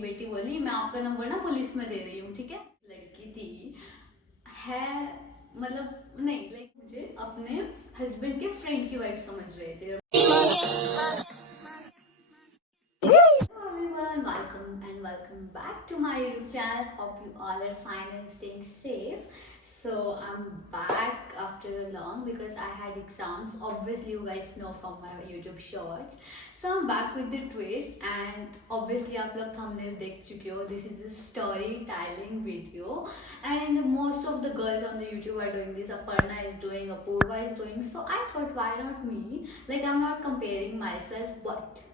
बेटी बोली मैं आपका नंबर ना पुलिस में दे रही हूँ, ठीक है। लड़की थी है, मतलब नहीं, लाइक मुझे अपने हस्बैंड के फ्रेंड की वाइफ समझ रहे थे। Hello everyone, welcome back to my YouTube channel. Hope you all are fine and staying safe. So I'm back after a long because I had exams. Obviously, you guys know from my YouTube shorts. So I'm back with the twist, and obviously आप लोग thumbnail देख चुके हो. This is a storytelling video, and most of the girls on the YouTube are doing this. Aparna is doing, Apurva is doing. So I thought, why not me? Like I'm not comparing myself, but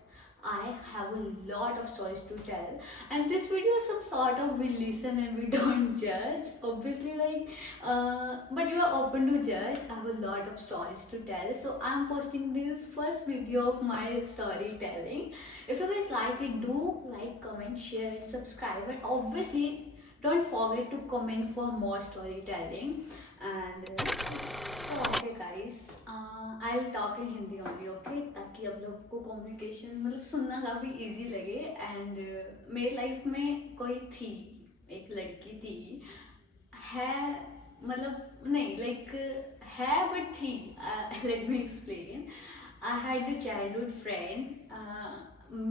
I have a lot of stories to tell, and this video is some sort of we listen and we don't judge. Obviously, but you are open to judge. I have a lot of stories to tell, so I'm posting this first video of my storytelling. If you guys like it, do like, comment, share, and subscribe. And obviously, don't forget to comment for more storytelling. And okay guys, I'll talk in Hindi only, okay, ताकि आप लोग को communication मतलब सुनना काफ़ी easy लगे। And मेरी life में कोई थी, एक लड़की थी, है, मतलब नहीं, लाइक है बट थी। Let me explain. I had a childhood friend.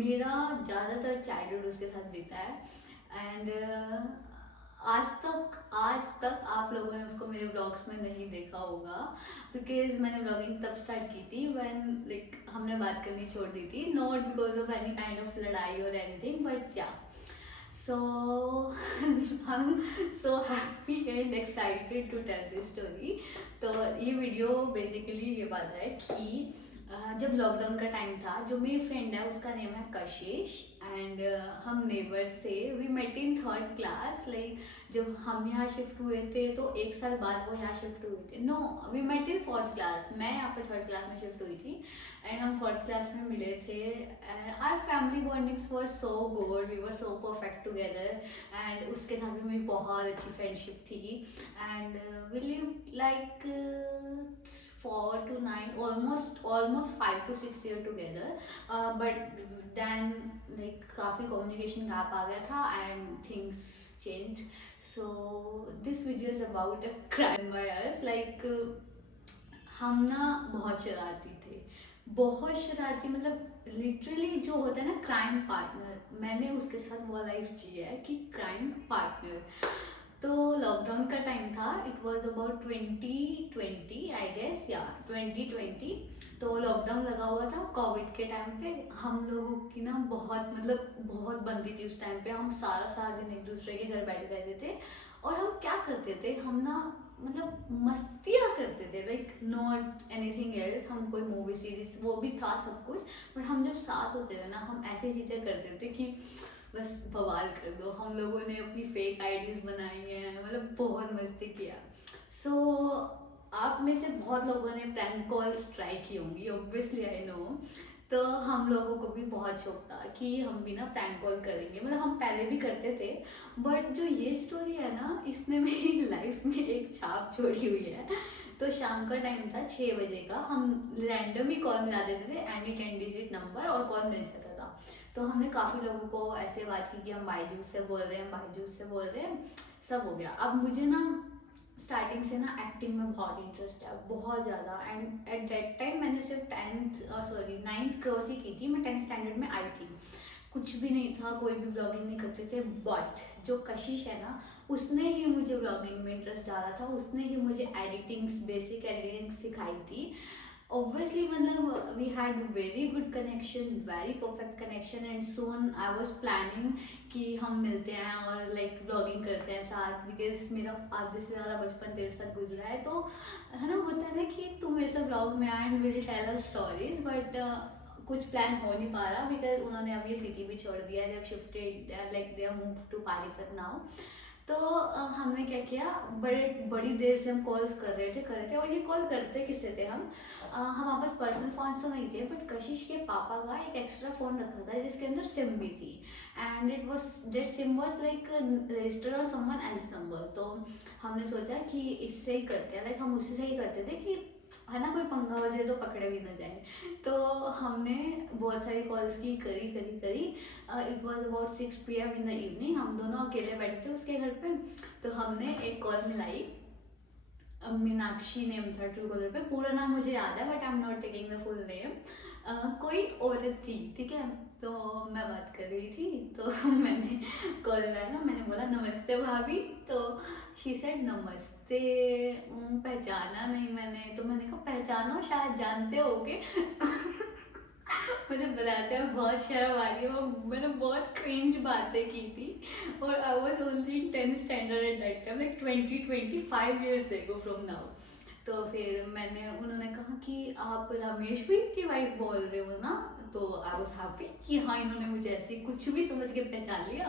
मेरा ज़्यादातर चाइल्डहुड उसके साथ बीता है। एंड आज तक आप लोगों ने उसको मेरे ब्लॉग्स में नहीं देखा होगा, बिकॉज मैंने ब्लॉगिंग तब स्टार्ट की थी व्हेन लाइक हमने बात करनी छोड़ दी थी, not because of any kind of लड़ाई और एनीथिंग, बट या। सो हम so happy and excited to tell this story. तो ये वीडियो बेसिकली ये बात है कि जब लॉकडाउन का टाइम था, जो मेरी फ्रेंड है उसका नेम है कशिश, एंड हम नेबर्स थे। We met in third class, like जब हम यहाँ शिफ्ट हुए थे तो एक साल बाद वो यहाँ शिफ्ट हुए थे। No, we met in fourth class, मैं यहाँ पे थर्ड क्लास में शिफ्ट हुई थी, एंड हम फोर्थ क्लास में मिले थे। Our family bondings were so good, we were so perfect together, and उसके साथ भी मेरी बहुत अच्छी फ्रेंडशिप थी। And we live like 4 to 9, almost 5 to 6 years together, but then like काफ़ी communication gap आ गया था and things changed. So this video is about a crime by us, like हम ना बहुत शरारती थे, बहुत शरारती, मतलब लिटरली जो होता है ना क्राइम पार्टनर, मैंने उसके साथ वो लाइफ जी है कि क्राइम पार्टनर। तो लॉकडाउन का टाइम था, it was about 2020 I guess, या 2020। तो लॉकडाउन लगा हुआ था कोविड के टाइम पे। हम लोगों की ना बहुत मतलब बहुत बनती थी उस टाइम पे। हम सारा सारा दिन एक दूसरे के घर बैठे रहते थे, और हम क्या करते थे, हम ना मतलब मस्तियाँ करते थे, लाइक नॉट एनीथिंग एल्स। हम कोई मूवी सीरीज वो भी था सब कुछ, बट हम जब साथ होते थे ना, हम ऐसी चीज़ें करते थे कि बस बवाल कर दो। हम लोगों ने अपनी फेक आईडीज बनाई हैं, मतलब बहुत मस्ती किया। सो आप में से बहुत लोगों ने प्रैंक कॉल्स ट्राई की होंगी, ऑब्वियसली आई नो। तो हम लोगों को भी बहुत शौक था कि हम भी ना प्रैंक कॉल करेंगे, मतलब हम पहले भी करते थे, बट जो ये स्टोरी है ना, इसने मेरी लाइफ में एक छाप छोड़ी हुई है। तो शाम का टाइम था, 6 बजे का, हम रैंडम ही कॉल मिला देते थे, एनी 10 डिजिट नंबर, और कॉल मिल जाता था। तो हमने काफ़ी लोगों को ऐसे बात की कि हम बाईजूस से बोल रहे हैं, बाईजूस से बोल रहे हैं, सब हो गया। अब मुझे ना स्टार्टिंग से ना एक्टिंग में बहुत इंटरेस्ट है, बहुत ज़्यादा। एंड एट दैट टाइम मैंने सिर्फ 9th क्रॉस ही की थी, मैं 10th स्टैंडर्ड में आई थी। कुछ भी नहीं था, कोई भी ब्लॉगिंग नहीं करते थे, बट जो कशिश है ना, उसने ही मुझे ब्लॉगिंग में इंटरेस्ट डाला था, उसने ही मुझे एडिटिंग्स, बेसिक एडिटिंग सिखाई थी। ऑब्वियसली मतलब we had very good connection, very perfect connection, and soon I was planning कि हम मिलते हैं और लाइक ब्लॉगिंग करते हैं साथ, बिकॉज मेरा आधे से ज़्यादा बचपन तेरे साथ गुजरा है। तो है ना, होता है ना कि तू मेरे साथ ब्लॉग में आए and will tell us stories, but कुछ प्लान हो नहीं पा रहा, बिकॉज उन्होंने अब ये सिटी भी छोड़ दिया है, they have shifted, like they have move to Panipat now. तो हमने क्या किया, बड़ी देर से हम कॉल्स कर रहे थे, और ये कॉल करते किससे थे हम, हमारे पास पर्सनल फ़ोन्स तो नहीं थे, बट कशिश के पापा का एक एक्स्ट्रा फ़ोन रखा था जिसके अंदर सिम भी थी, and it was that SIM was like registered on someone else number. तो हमने सोचा कि इससे ही करते हैं, लाइक हम उससे ही करते थे कि है ना, कोई पंगा हो जाए तो पकड़े भी ना जाए। तो हमने बहुत सारी कॉल्स की, करी करी करी। It was about 6 PM in the evening. हम दोनों अकेले बैठे थे उसके घर पे। तो हमने एक कॉल मिलाई। मीनाक्षी नेम था ट्रू कॉलर पे, पूरा नाम मुझे याद है but I am not taking the full name. कोई औरत थी, ठीक है। तो मैं बात कर रही थी, तो मैंने कॉल लगाया, मैंने बोला नमस्ते भाभी। तो शी सेड नमस्ते। पहचाना नहीं मैंने। तो मैंने कहा पहचानो, शायद जानते होगे। मुझे बताते हैं बहुत शर्म आ रही है, वो मैंने बहुत क्रिंज बातें की थी। और I was only in 10th standard at that time, like 25 years एगो फ्रॉम नाउ। तो फिर मैंने, उन्होंने कहा कि आप रमेश भाई की वाइफ बोल रहे हो ना। तो आई वॉज हैप्पी कि हाँ, इन्होंने मुझे ऐसे कुछ भी समझ के पहचान लिया।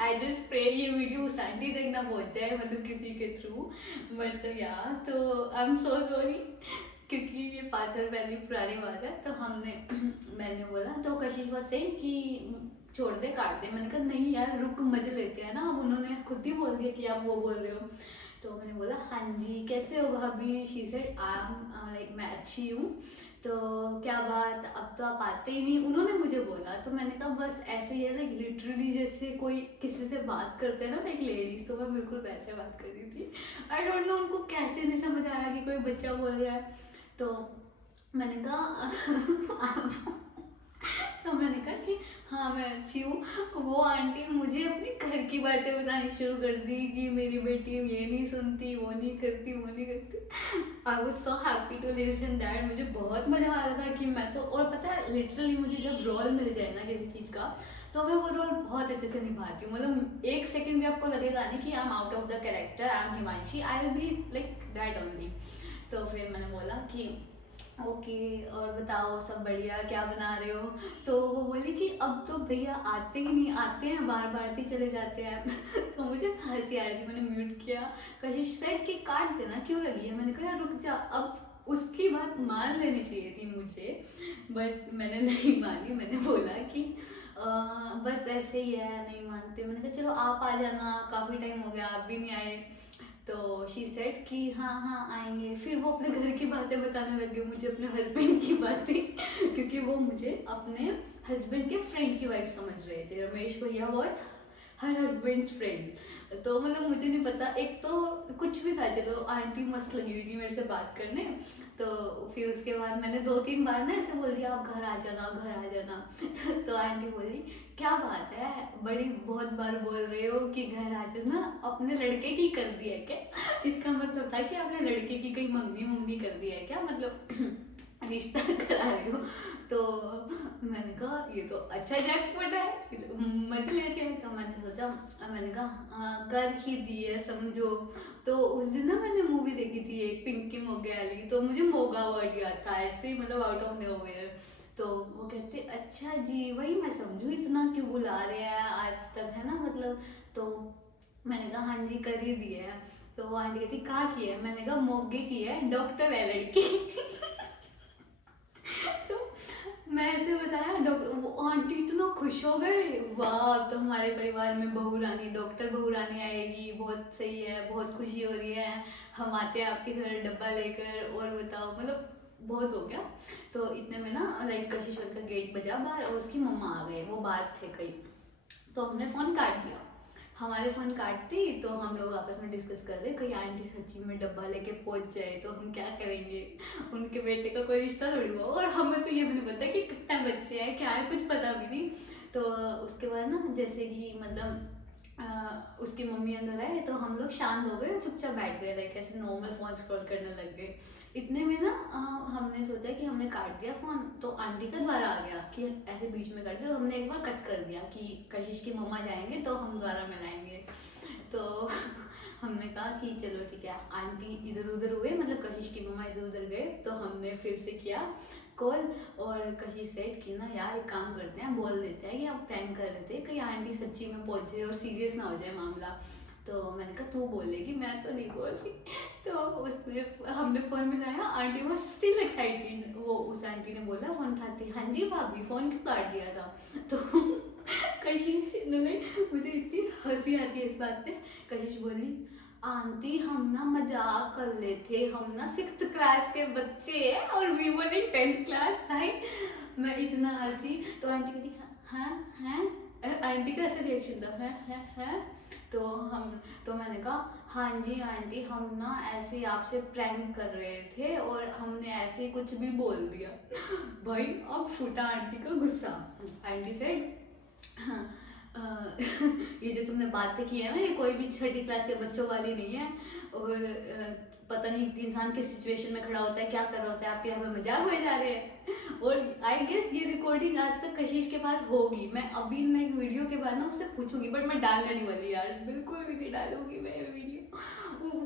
आई जस्ट प्रे ये वीडियो उस आंटी तक ना पहुंच जाए, मतलब किसी के थ्रू। बट या, तो आई एम सो सॉरी, क्योंकि ये 5 साल पहले पुरानी बात है। तो हमने मैंने बोला, तो कशिश बस से कि छोड़ दे, काट दे। मैंने कहा नहीं यार, रुक, मजे लेते हैं ना। अब उन्होंने खुद ही बोल दिया कि आप वो बोल रहे हो। तो मैंने बोला हाँ जी, कैसे हो भाभी। She said I am like, मैं अच्छी हूँ। तो क्या बात, अब तो आप आते ही नहीं, उन्होंने मुझे बोला। तो मैंने कहा बस ऐसे ही है, लाइक लिटरली जैसे कोई किसी से बात करते हैं ना, लाइक लेडीज, तो मैं बिल्कुल वैसे बात कर रही थी। आई डोंट नो उनको कैसे नहीं समझ आया कि कोई बच्चा बोल रहा है। तो मैंने कहा तो मैंने कहा कि हाँ मैं अच्छी हूँ। वो आंटी मुझे अपने घर की बातें बतानी शुरू कर दी कि मेरी बेटी ये नहीं सुनती, वो नहीं करती, वो नहीं करती। I was so happy to listen that. मुझे बहुत मज़ा आ रहा था कि मैं तो, और पता है लिटरली मुझे जब रोल मिल जाए ना किसी चीज़ का, तो मैं वो रोल बहुत अच्छे से निभाती हूँ। मतलब 1 सेकंड भी आपको लगेगा नहीं कि I am out of the character, I am Himanshi, I will be like that only. तो फिर मैंने बोला कि ओके, और बताओ सब बढ़िया, क्या बना रहे हो। तो वो बोली कि अब तो भैया आते ही नहीं, आते हैं बार बार से चले जाते हैं। तो मुझे हंसी आ रही थी, मैंने म्यूट किया। कशिश सेड कि काट देना, क्यों लगी है। मैंने कहा यार रुक जा, अब उसकी बात मान लेनी चाहिए थी मुझे, बट मैंने नहीं मानी। मैंने बोला कि बस ऐसे ही है, नहीं मानते। मैंने कहा चलो आप आ जाना, काफ़ी टाइम हो गया आप भी नहीं आए। तो शी सेड कि हाँ हाँ आएंगे। फिर वो अपने घर की बातें बताने लगे मुझे, अपने हस्बैंड की बातें। क्योंकि वो मुझे अपने हस्बैंड के फ्रेंड की वाइफ समझ रहे थे। रमेश भैया वॉज हर हस्बैंड्स फ्रेंड। तो मतलब मुझे नहीं पता, एक तो कुछ भी था, चलो आंटी मस्त लगी हुई थी मेरे से बात करने। तो फिर उसके बाद मैंने 2-3 बार ना ऐसे बोल दिया आप घर आ जाना, घर आ जाना। तो आंटी बोली क्या बात है, बड़ी बहुत बार बोल रहे हो कि घर आ जाना, अपने लड़के की कर दिया है क्या। इसका मतलब था कि आपने लड़के की कहीं मंगनी मुंगनी कर दिया है क्या, मतलब रिश्ता करा रहे हो। तो मैंने कहा ये तो अच्छा जैकपॉट है, मजे लेते हैं। तो मैंने सोचा, मैंने कहा कर ही दिए समझो। तो उस दिन ना मैंने मूवी देखी थी एक, पिंकी मोगे वाली। तो मुझे मोगा वर्ड याद था ऐसे ही, मतलब आउट ऑफ नोवेयर। तो वो कहते अच्छा जी, वही मैं समझू इतना क्यों बुला रहे हैं आज तक, है ना मतलब। तो मैंने कहा हाँ जी कर ही दिए है। तो वो आंटी कहती कहाँ की है। मैंने कहा मोगे की है, डॉक्टर है लड़की। तो मैं ऐसे बताया, डॉक्टर, वो आंटी इतना खुश हो गए, वाह अब तो हमारे परिवार में बहू रानी, डॉक्टर बहू रानी आएगी, बहुत सही है, बहुत खुशी हो रही है, हम आते हैं आपके घर डब्बा लेकर, और बताओ, मतलब बहुत हो गया। तो इतने में ना लाइक कशिश्वर का गेट बजा बाहर, और उसकी मम्मा आ गए, वो बाहर थे कहीं। तो हमने फ़ोन काट दिया। हमारे फ़ोन काटती तो हम लोग आपस में डिस्कस कर रहे, कहीं आंटी सच्ची में डब्बा लेके पहुंच जाए तो हम क्या करेंगे, उनके बेटे का कोई रिश्ता थोड़ी हुआ, और हमें तो ये भी नहीं पता कि कितने बच्चे हैं, क्या है, कुछ पता भी नहीं। तो उसके बाद ना जैसे कि मतलब उसकी मम्मी अंदर आए तो हम लोग शांत हो गए, चुपचाप बैठ गए, लाइक ऐसे नॉर्मल फ़ोन स्क्रॉल करने लग गए। इतने में ना हमने सोचा कि हमने काट दिया फ़ोन, तो आंटी का द्वारा आ गया कि ऐसे बीच में कर दिया। हमने एक बार कट कर दिया कि कशिश की मम्मा जाएंगे तो हम द्वारा मिलाएंगे। तो हमने कहा कि चलो ठीक है, आंटी इधर उधर हुए, मतलब कशिश की मम्मा इधर उधर गए, तो हमने फिर से किया कॉल। और कशिश सेट की ना यार एक काम करते हैं, बोल देते हैं कि आप प्रैंक कर रहे थे, कहीं आंटी सच्ची में पहुंचे और सीरियस ना हो जाए मामला। तो मैंने कहा तू बोलेगी, मैं तो नहीं बोल रही। तो उसने, हमने फ़ोन मिलाया, आंटी वो स्टिल एक्साइटेड, वो उस आंटी ने बोला फ़ोन उठाती, हाँ जी भाभी फ़ोन क्यों काट दिया था। तो कशिश ने, मुझे इतनी हंसी आती है इस बात पे। कशिश बोली आंटी हम ना मजाक कर रहे थे, हम ना 6th क्लास के बच्चे हैं और we were in 10th class. भाई मैं इतना हंसी, तो आंटी कहती हाँ हैं हैं, आंटी का ऐसे रिएक्शन था हैं। तो हम तो मैंने कहा हाँ जी आंटी, हम ना ऐसे ही आपसे प्रैंक कर रहे थे और हमने ऐसे ही कुछ भी बोल दिया। भाई अब फूटा आंटी का गुस्सा। आंटी से हाँ, अ, ये जो तुमने बातें की है ना, ये कोई भी 6ठी क्लास के बच्चों वाली नहीं है। और पता नहीं इंसान किस सिचुएशन में खड़ा होता है, क्या कर रहा होता है, आपके यहाँ पे मजाक हो जा रहे हैं। और आई गेस ये रिकॉर्डिंग आज तक कशिश के पास होगी। मैं अभी मैं एक वीडियो के बाद ना उससे पूछूंगी, बट मैं डालने नहीं वाली यार, बिल्कुल भी नहीं डालूंगी मैं ये वीडियो।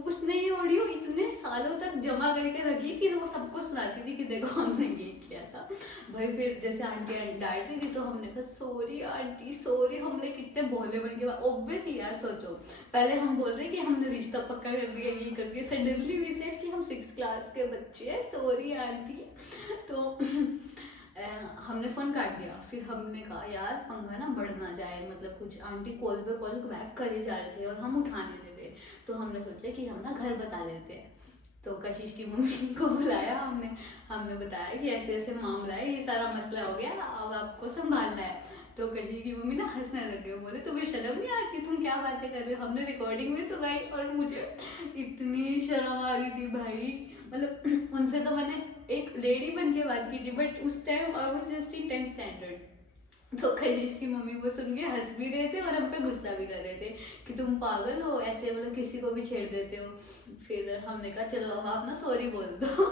उसने ये ऑडियो इतने सालों तक जमा करके रखी कि वो सबको सुनाती थी कि देखो हमने ये किया था। भाई फिर जैसे आंटी डांट रही थी तो हमने कहा सॉरी आंटी सॉरी, हमने कितने भोले बन के। ऑब्वियसली यार सोचो, पहले हम बोल रहे कि हमने रिश्ता पक्का कर दिया, ये कर दिया, सडनली वी सेड कि हम 6th क्लास के बच्चे हैं, सॉरी आंटी। तो हमने फ़ोन काट दिया। फिर हमने कहा यार पंगा ना बढ़ ना जाए, मतलब कुछ आंटी कॉल पे कॉल बैक करे जा रहे थे और हम उठाने नहीं थे। तो हमने सोचा कि हम ना घर बता देते हैं। तो कशिश की मम्मी को बुलाया हमने। हमने बताया कि ऐसे ऐसे मामला है, ये सारा मसला हो गया, अब आपको संभालना है। तो कशिश की मम्मी ना हंसने लगे, बोले तुम्हें शर्म नहीं आती, तुम क्या बातें कर रहे हो। हमने रिकॉर्डिंग भी सुनाई और मुझे इतनी शर्म आ रही थी भाई। मतलब उनसे तो मैंने एक लेडी बन के बात की थी, बट उस time I was just in 10th standard. तो कशिश की मम्मी वो सुन के हंस भी रहे थे और हम पे गुस्सा भी कर रहे थे कि तुम पागल हो, ऐसे मतलब किसी को भी छेड़ देते हो। फिर हमने कहा चलो अब आप ना सॉरी बोल दो।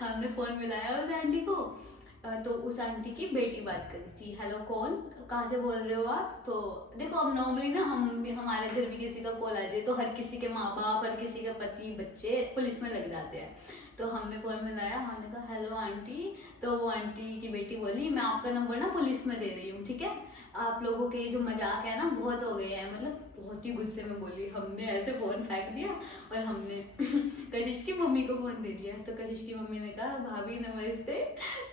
हमने फ़ोन मिलाया उस आंटी को। तो उस आंटी की बेटी बात करी थी, हेलो कौन, कहाँ से बोल रहे हो आप। तो देखो अब नॉर्मली ना हम भी, हमारे घर भी किसी का कॉल आ जाए तो हर किसी के माँ बाप, हर किसी के पति बच्चे पुलिस में लग जाते हैं। तो हमने फ़ोन मिलाया, हमने कहा हेलो आंटी। तो वो आंटी की बेटी बोली मैं आपका नंबर ना पुलिस में दे रही हूँ, ठीक है, आप लोगों के जो मजाक है ना बहुत हो गए हैं। मतलब बहुत ही गुस्से में बोली। हमने ऐसे फ़ोन फेंक दिया और हमने कशिश की मम्मी को फ़ोन दे दिया। तो कशिश की मम्मी ने कहा भाभी नमस्ते।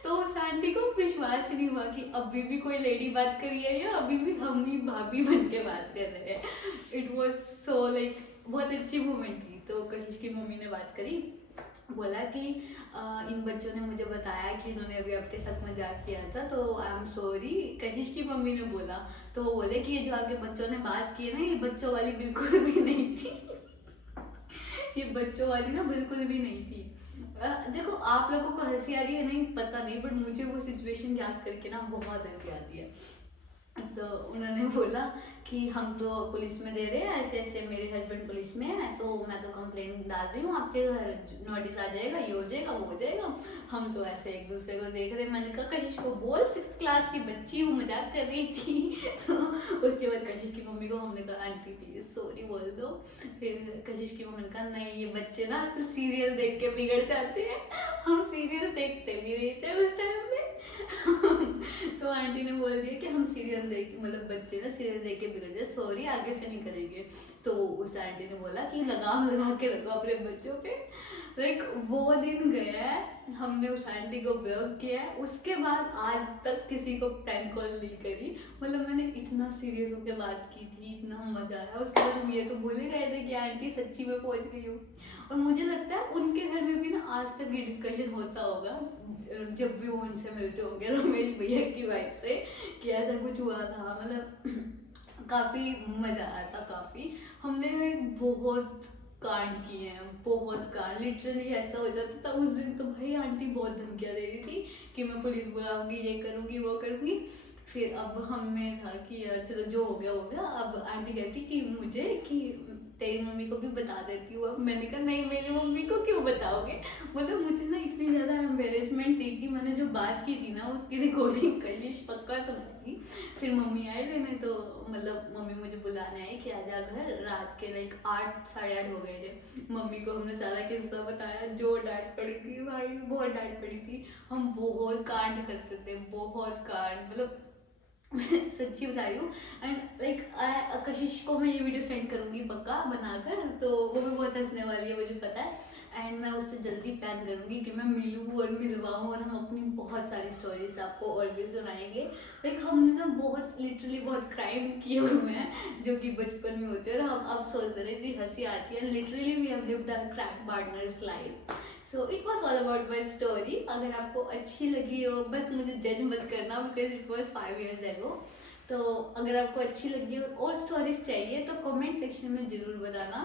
तो उस आंटी को विश्वास ही नहीं हुआ कि अभी भी कोई लेडी बात कर रही है या अभी भी हम ही भाभी बन के बात कर रहे हैं। इट वॉज सो लाइक बहुत अच्छी मोमेंट थी। तो कशिश की मम्मी ने बात करी, बोला कि इन बच्चों ने मुझे बताया कि इन्होंने अभी आपके साथ मजाक किया था, तो आई एम सॉरी। कशिश की मम्मी ने बोला। तो वो बोले कि ये जो आपके बच्चों ने बात की है ना, ये बच्चों वाली बिल्कुल भी नहीं थी। ये बच्चों वाली ना बिल्कुल भी नहीं थी। देखो आप लोगों को हंसी आ रही है नहीं पता नहीं, बट मुझे वो सिचुएशन याद करके ना बहुत हंसी आती है। तो उन्होंने बोला कि हम तो पुलिस में दे रहे हैं, ऐसे ऐसे मेरे हस्बैंड पुलिस में है, तो मैं तो कंप्लेन डाल रही हूँ आपके घर, नोटिस आ जाएगा, ये हो जाएगा वो हो जाएगा। हम तो ऐसे एक दूसरे को देख रहे। मैंने कहा कशिश को बोल 6th क्लास की बच्ची हूँ, मजाक कर रही थी। तो उसके बाद कशिश की मम्मी को हमने कहा आंटी प्लीज सॉरी बोल दो। फिर कशिश की मम्मी ने कहा नहीं ये बच्चे ना आजकल सीरियल देख के बिगड़ जाते हैं, हम सीरियल देखते भी नहीं थे उस टाइम में। तो आंटी ने बोल दिया कि हम सीरियल देख, मतलब बच्चे ना सीरियल देख के बिगड़ जाए, सॉरी आगे से नहीं करेंगे। तो उस आंटी ने बोला कि लगाम लगा के रखो अपने बच्चों पे। लाइक वो दिन गया है, हमने उस आंटी को ब्लॉक किया है, उसके बाद आज तक किसी को प्रैंक कॉल नहीं करी। मतलब मैंने इतना सीरियस होकर बात की थी, इतना मजा आया। उसके बाद हम ये तो भूल ही गए थे कि आंटी सच्ची में पहुंच गई हो। और मुझे लगता है उनके घर में भी ना आज तक ये डिस्कशन होता होगा जब भी वो उनसे मिलते होंगे रमेश भैया की वाइफ से, कि ऐसा कुछ हुआ था। मतलब काफ़ी मज़ा आया था। काफ़ी हमने बहुत कांड किए हैं, बहुत कांड। लिटरली ऐसा हो जाता था उस दिन तो भाई आंटी बहुत धमकियाँ दे रही थी कि मैं पुलिस बुलाऊंगी, ये करूंगी वो करूंगी। फिर अब हमें था कि यार चलो जो हो गया हो गया। अब आंटी कहती कि मुझे कि तेरी मम्मी को भी बता देती हूँ। अब मैंने कहा नहीं मेरी मम्मी को क्यों बताओगे। मतलब मुझे ना इतनी ज़्यादा एम्बेरसमेंट थी कि मैंने जो बात की थी ना उसकी रिकॉर्डिंग कशिश पक्का सुनाई। फिर मम्मी आए लेने, तो मतलब मम्मी मुझे बुलाने आई कि आजा घर। रात के लाइक 8 साढ़े 8 हो गए थे। मम्मी को हमने सारा किस्सा बताया, जो डांट पड़ी थी भाई बहुत डांट पड़ी थी। हम बहुत कांड करते थे, बहुत कांड। मतलब सच्ची बता रही हूँ। एंड लाइक कशिश को मैं ये वीडियो सेंड करूँगी पक्का बनाकर, तो वो भी बहुत हंसने वाली है मुझे पता है। एंड मैं उससे जल्दी प्लान करूँगी कि मैं मिलूँ और मिलवाऊँ, और हम अपनी बहुत सारी स्टोरीज आपको और भी सुनाएंगे। लाइक हमने ना बहुत लिटरली बहुत क्राइम किए हुए हैं जो कि बचपन में होते हैं, और हम अब सोचते रहे कि हंसी आती है। Literally we have lived our crack partners life. So it was all about my story. अगर आपको अच्छी लगी हो, बस मुझे जज मत करना because it was 5 years ago। तो अगर आपको अच्छी लगी और स्टोरीज चाहिए तो कमेंट सेक्शन में ज़रूर बताना।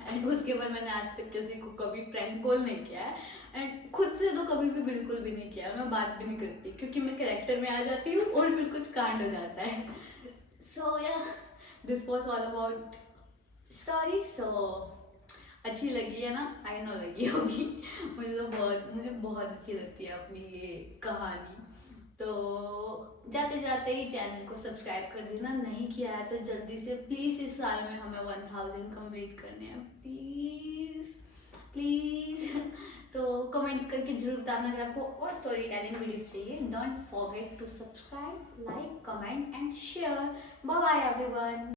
एंड उसके बाद मैंने आज तक किसी को कभी प्रैंक कॉल नहीं किया है, एंड खुद से तो कभी भी बिल्कुल भी नहीं किया। मैं बात भी नहीं करती क्योंकि मैं कैरेक्टर में आ जाती हूँ और फिर कुछ कांड हो जाता है। So yeah this was all about story. So अच्छी लगी है ना? आई नो लगी होगी। मुझे बहुत अच्छी लगती है अपनी ये कहानी। तो जाते जाते ही चैनल को सब्सक्राइब कर देना, नहीं किया है तो जल्दी से प्लीज़। इस साल में हमें 1000 कंप्लीट करने हैं, प्लीज़ प्लीज़। तो कमेंट करके जरूर बताना अगर आपको और स्टोरी टेलिंग वीडियोस चाहिए। Don't forget to subscribe, like, comment and share. Bye bye everyone.